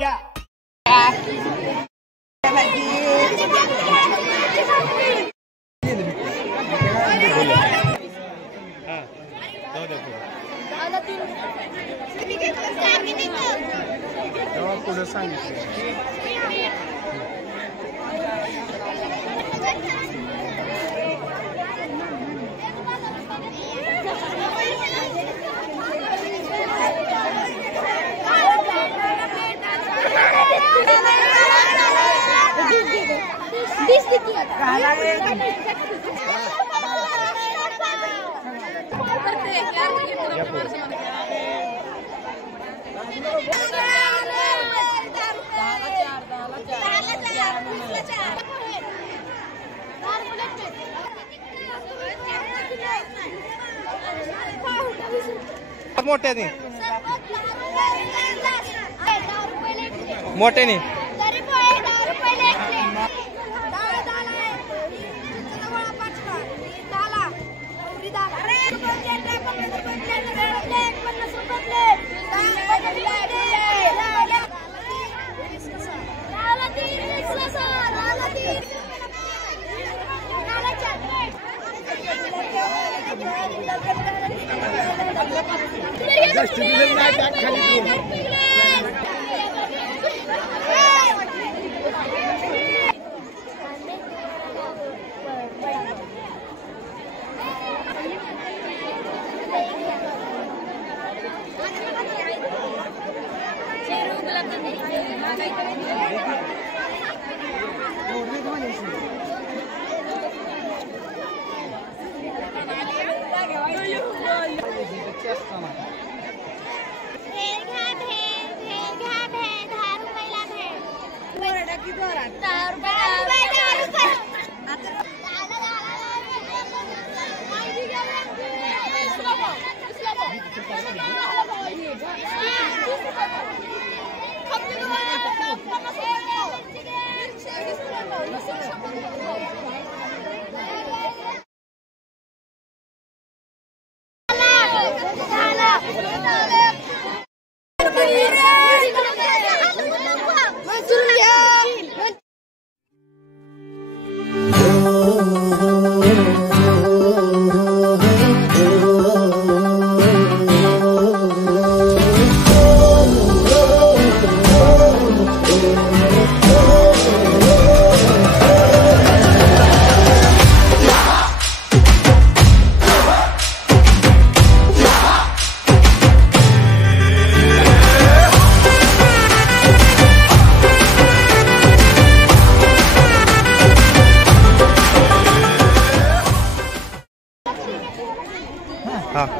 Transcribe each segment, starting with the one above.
घ्या. पुढे सांगितलं मोठ्याने मोठ्याने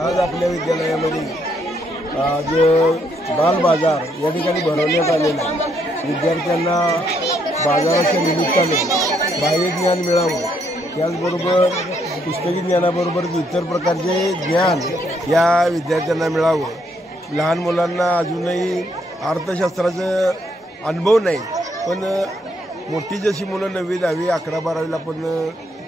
आज आपल्या विद्यालयामध्ये आज बाल बाजार या ठिकाणी भरवण्यात आलेला आहे. विद्यार्थ्यांना बाजाराच्या निमित्ताने बाह्य ज्ञान मिळावं, त्याचबरोबर पुस्तकी ज्ञानाबरोबर इतर प्रकारचे ज्ञान या विद्यार्थ्यांना मिळावं. लहान मुलांना अजूनही अर्थशास्त्राचं अनुभव नाही, पण मोठी जशी मुलं 9वी 10वी 11 12वीला पण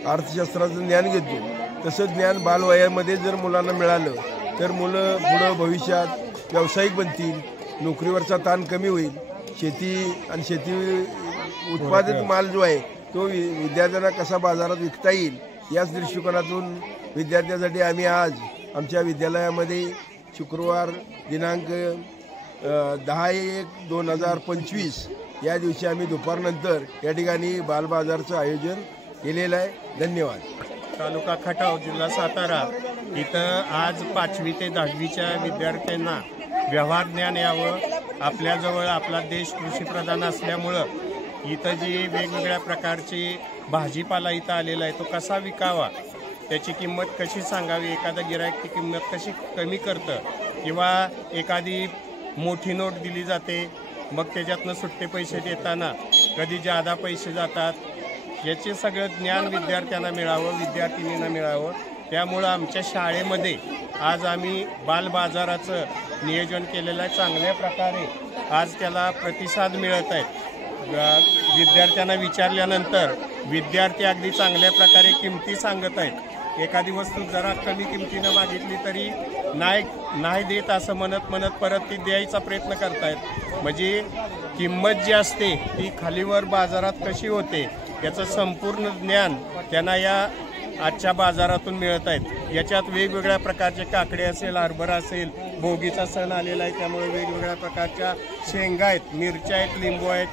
अर्थशास्त्राचं ज्ञान घेतो, तसं ज्ञान बालवयामध्ये जर मुलांना मिळालं तर मुलं पुढं भविष्यात व्यावसायिक बनतील, नोकरीवरचा ताण कमी होईल, शेती आणि शेती उत्पादित माल जो आहे तो विद्यार्थ्यांना कसा बाजारात विकता येईल याच दृष्टिकोनातून विद्यार्थ्यांसाठी आम्ही आज आमच्या विद्यालयामध्ये शुक्रवार दिनांक 10/1/2025 या दिवशी आम्ही दुपारनंतर या ठिकाणी बालबाजारचं आयोजन केलेलं आहे. धन्यवाद. तालुका खटाव, जिल्हा सातारा इथं आज 5वी ते 10वीच्या विद्यार्थ्यांना व्यवहार ज्ञान यावं. आपल्याजवळ आपला देश कृषीप्रधान असल्यामुळं इथं जी वेगवेगळ्या प्रकारची भाजीपाला इथं आलेला आहे तो कसा विकावा, त्याची किंमत कशी सांगावी, एखादा गिराईक ती किंमत कशी कमी करतं, किंवा एखादी मोठी नोट दिली जाते मग त्याच्यातनं सुट्टे पैसे देताना कधी जादा पैसे जातात, याचे सगळं ज्ञान विद्यार्थ्यांना मिळावं, विद्यार्थिनींना मिळावं. त्यामुळं आमच्या शाळेमध्ये आज आम्ही बालबाजाराचं नियोजन केलेलं आहे. चांगल्या प्रकारे आज त्याला प्रतिसाद मिळत आहे. विद्यार्थ्यांना विचारल्यानंतर विद्यार्थी अगदी चांगल्या प्रकारे किमती सांगत आहेत. एखादी वस्तू जरा कमी किमतीनं मागितली तरी नाही देत असं म्हणत परत ती द्यायचा प्रयत्न करतायत। म्हणजे किंमत जी असते ती खालीवर बाजारात कशी होते याचं संपूर्ण ज्ञान त्यांना या आजच्या बाजारातून मिळत आहेत। याच्यात वेगवेगळ्या प्रकारचे काकडे असेल, हरभरा असेल, भोगीचा सण आलेला आहे त्यामुळे वेगवेगळ्या प्रकारच्या शेंगा आहेत, मिरच्या आहेत, लिंबू आहेत,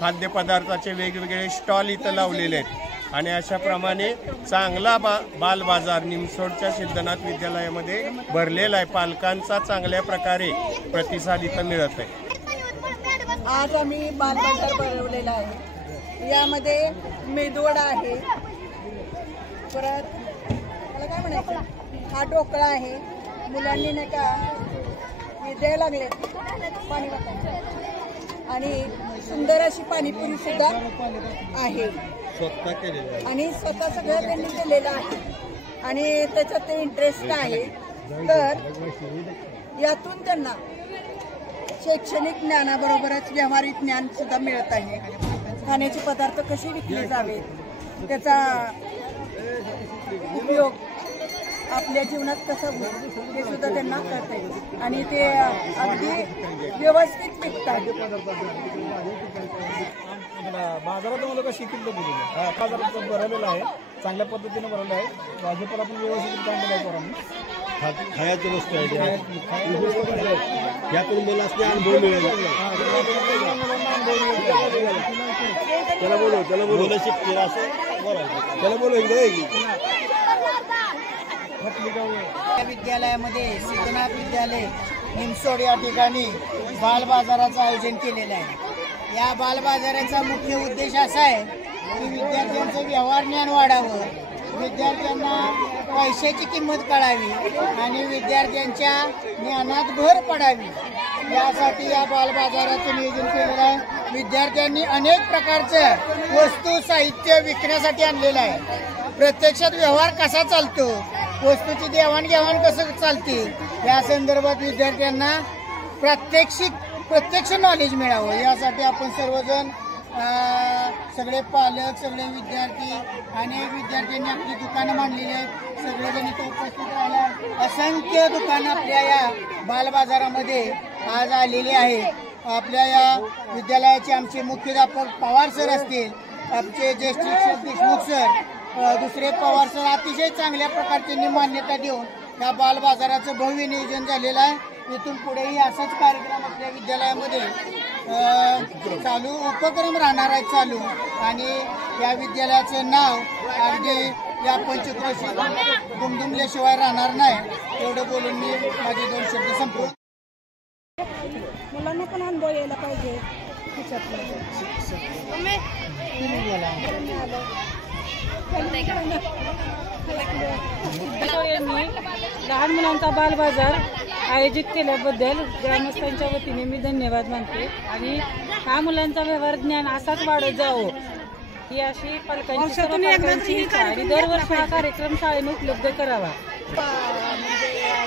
खाद्यपदार्थाचे वेगवेगळे स्टॉल इथं लावलेले आहेत। आणि अशाप्रमाणे चांगला बाल बाजार निमसोडच्या सिद्धनाथ विद्यालयामध्ये भरलेला आहे। पालकांचा चांगल्या प्रकारे प्रतिसाद इथं मिळत आहे। आज आम्ही बाल बाजार भरवलेला आहे। यामध्ये मेदूवडा आहे, परत मला काय म्हणायचं, हा ढोकळा आहे, मुलांनी नाही का हे द्यायला लागले पाणी वाटायचं, आणि सुंदर अशी पाणीपुरी सुद्धा आहे आणि स्वतः सगळं त्यांनी केलेलं आहे आणि त्याच्यात ते इंटरेस्ट आहे। तर यातून त्यांना शैक्षणिक ज्ञानाबरोबरच व्यावहारिक ज्ञान सुद्धा मिळत आहे। खाण्याचे पदार्थ कसे विकले जावेत, त्याचा उपयोग आपल्या जीवनात कसा होईल हे सुद्धा त्यांना कळते आणि ते अगदी व्यवस्थित विकतात। बाजारात मला का शिकिल्लं गेलेलं बाजारात भरवलेलं आहे, चांगल्या पद्धतीने भरवलं आहे। भाजीपाला पण व्यवस्थित काम केलं आहे पोरांनी, खायची वस्तू आहे यातून मला असले अनुभव मिळेल। त्याला बोलू शिकतील असं त्याला बोलू विद्यालयामध्ये सिद्धनाथ विद्यालय निमसोड या ठिकाणी बाल बाजाराचं आयोजन केलेलं आहे। या बाल बाजाराचा मुख्य उद्देश असा आहे की विद्यार्थ्यांचं व्यवहार ज्ञान वाढावं, विद्यार्थ्यांना पैशाची किंमत कळावी आणि विद्यार्थ्यांच्या ज्ञानात भर पडावी, यासाठी या बाल बाजाराचं नियोजन केलेलं आहे। विद्यार्थ्यांनी अनेक प्रकारचं वस्तू साहित्य विकण्यासाठी आणलेलं आहे। प्रत्यक्षात व्यवहार कसा चालतो, वस्तूची देवाणघेवाण कसं चालते, या संदर्भात विद्यार्थ्यांना प्रत्यक्ष नॉलेज मिळावं, यासाठी आपण सर्वजण सगळे पालक, सगळे विद्यार्थी, अनेक विद्यार्थ्यांनी आपली दुकानं मांडलेली आहेत, सगळेजण इथे उपस्थित राहिला। असंख्य दुकानं आपल्या या बालबाजारामध्ये आज आलेली आहेत। आपल्या या विद्यालयाचे आमचे मुख्याध्यापक पवार सर असतील, आमचे ज्येष्ठ शिक्षक देशमुख सर, दुसरे पवार सर, अतिशय चांगल्या प्रकारचे मान्यता देऊन या बालबाजाराचं भव्य नियोजन झालेलं आहे। इथून पुढेही असाच कार्यक्रम आपल्या विद्यालयामध्ये चालू उपक्रम राहणार आहेत चालू, आणि या विद्यालयाचं नाव अगदी या पंचक्रोशीत दुमदुमल्याशिवाय राहणार नाही, एवढं बोलून मी माझे 2 शब्द संपवतो। मुलांना पण अनुभव यायला पाहिजे। लहान मुलांचा बाल बाजार आयोजित केल्याबद्दल ग्रामस्थांच्या वतीने मी धन्यवाद मानते आणि हा मुलांचा व्यवहार ज्ञान असाच वाढत जावं ही अशी पालकांची इच्छा आणि दरवर्षी हा कार्यक्रम शाळेने उपलब्ध करावा।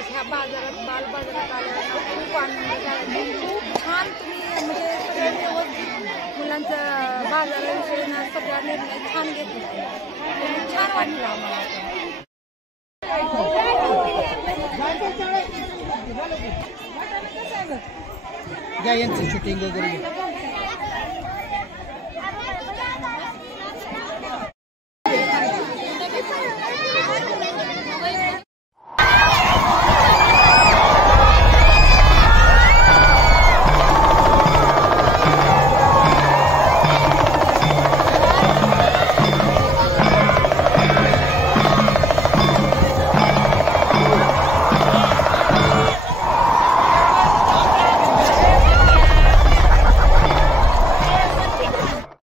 ह्या बाजारात बाल बाजारात आल्यानंतर खूप आनंद झाला, खूप छान तुम्ही म्हणजे सगळ्या व्यवस्थित मुलांचं बाजाराविषयी सगळा निर्णय छान घेतला, छान वाटलं आम्हाला। यांचं शूटिंग वगैरे